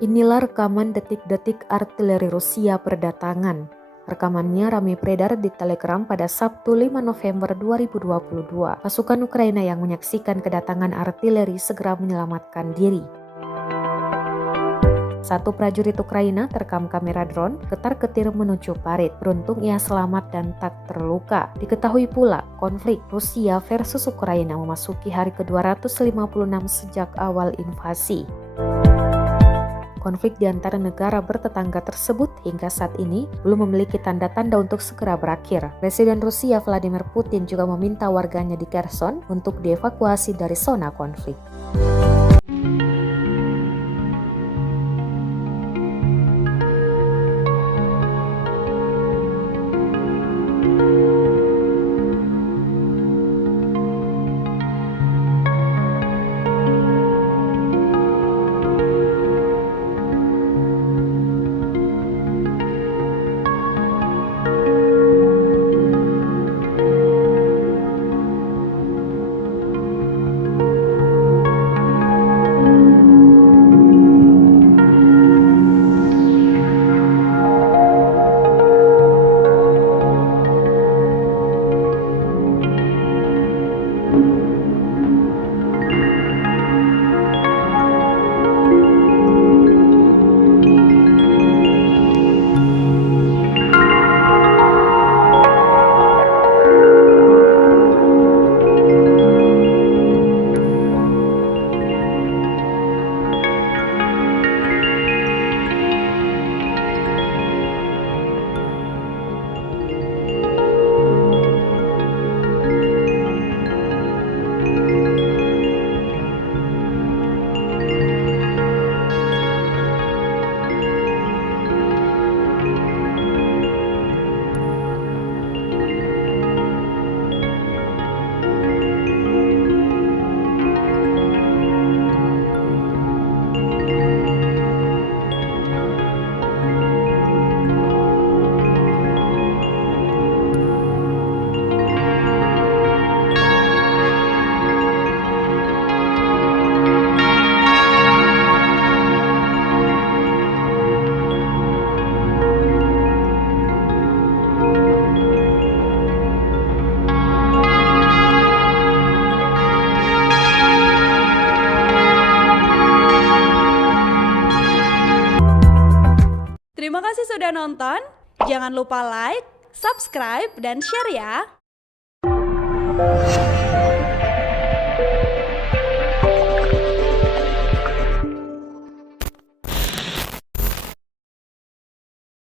Inilah rekaman detik-detik artileri Rusia berdatangan. Rekamannya ramai beredar di Telegram pada Sabtu 5 November 2022. Pasukan Ukraina yang menyaksikan kedatangan artileri segera menyelamatkan diri. Satu prajurit Ukraina terekam kamera drone ketar-ketir menuju parit. Beruntung ia selamat dan tak terluka. Diketahui pula, konflik Rusia versus Ukraina memasuki hari ke-256 sejak awal invasi. Konflik di antara negara bertetangga tersebut hingga saat ini belum memiliki tanda-tanda untuk segera berakhir. Presiden Rusia Vladimir Putin juga meminta warganya di Kherson untuk dievakuasi dari zona konflik. Terima kasih sudah nonton. Jangan lupa like, subscribe, dan share ya.